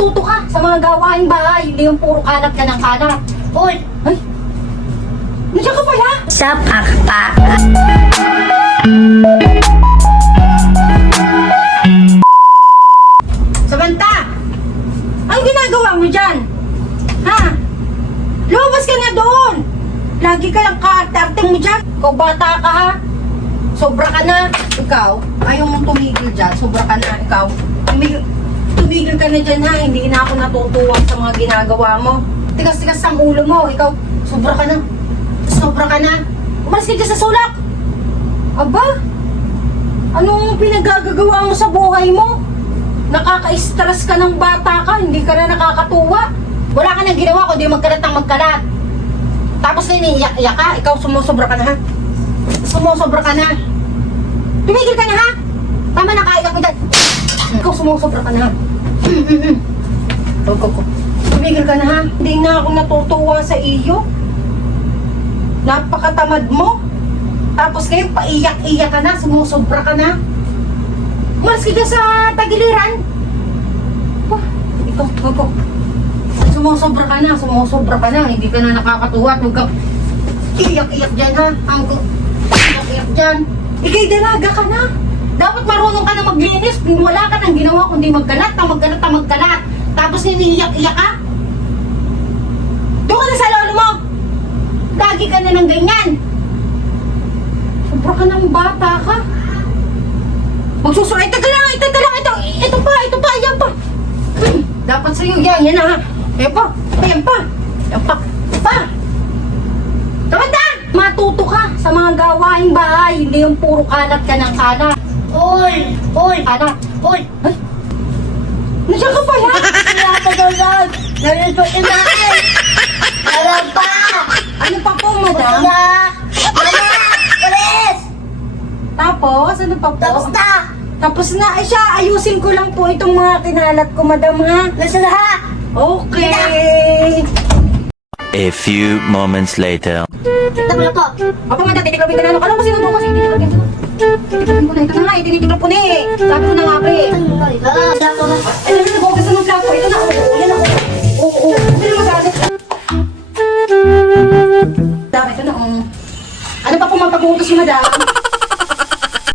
Tuto ka sa mga gawaing bahay, hindi yung puro kalat ka ng kalat. Hoy! Ay! Nandiyan ka pala! Sa pakpa. Samantha! Ang ginagawa mo dyan? Ha? Lumabas ka na doon! Lagi ka lang kaarte-arte mo dyan. Ikaw bata ka ha? Sobra ka na. Ikaw, ayaw mong tumigil dyan. Sobra ka na. Ikaw, tumigil, tumigil ka na dyan ha. Hindi na ako natutuwa sa mga ginagawa mo. Tigas-tigas ang ulo mo. Ikaw, sobra ka na. Sobra ka na. Umalis ka sa sulak. Aba, anong pinagagagawa mo sa buhay mo? Nakaka-stress ka ng bata ka, hindi ka na nakakatuwa. Wala ka nang ginawa kundi magkalat ng magkalat. Tapos na iniiyak-iyak ka, ikaw sumusobra ka na ha? Sumusobra ka na. Tumigil ka na ha? Tama na kaiyak mo dyan. Ikaw sumusobra ka na ha? Go. Tumigil ka na ha? Hindi na ako natutuwa sa iyo. Napakatamad mo. Tapos ngayon, paiyak-iyak ka na, sumusobra ka na. Umalis ka sa tagiliran. Wah, ito, go, Sumusobra ka na, sumusobra ka na. Hindi ka na nakakatuwa. Huwag kang iyak-iyak dyan, ha? Ang iyak-iyak dyan. Ikay dalaga ka na. Dapat marunong ka na maglinis. Wala ka nang ginawa kundi magkalat, na magkalat, na magkalat. Tapos niniiyak-iyak ka. Doon ka na sa lolo mo. Lagi ka na ng ganyan. Sobra ka ng bata ka. Magsusuray. Teka lang, ito, lang, ito. Ito pa, ito pa, yan pa. Dapat sa'yo yan, yan na ha. Yan pa, yan pa. Yan pa, yan pa. Tumanda! Matuto ka sa mga gawaing bahay. Hindi yung puro kalat ka ng kalat. Hoy! Hoy! Kalat. Hoy! Ay! Nandiyan ka pala! Kaya ka daw Narito eh! Alam pa! Ano pa po, madam? Wala! Wala! Walis! Tapos, ano pa po? Tapos na! Tapos na, ay siya, ayusin ko lang po itong mga kinalat ko, madam, ha? Nasa lahat! Okay. A few moments later. Kita mo na po! Ako man, titiklopin ka na. Alam mo, sino mo kasi titiklopin ko. Ito na nga, na eh. Sabi ko na nga, pre. Ay, nandito ko kasi ng plato. Ito na, oo. Yan ako. Oo, oo. Hindi na magalit. Dami, ito na, oo. Ano pa po mapag-uutos si madam?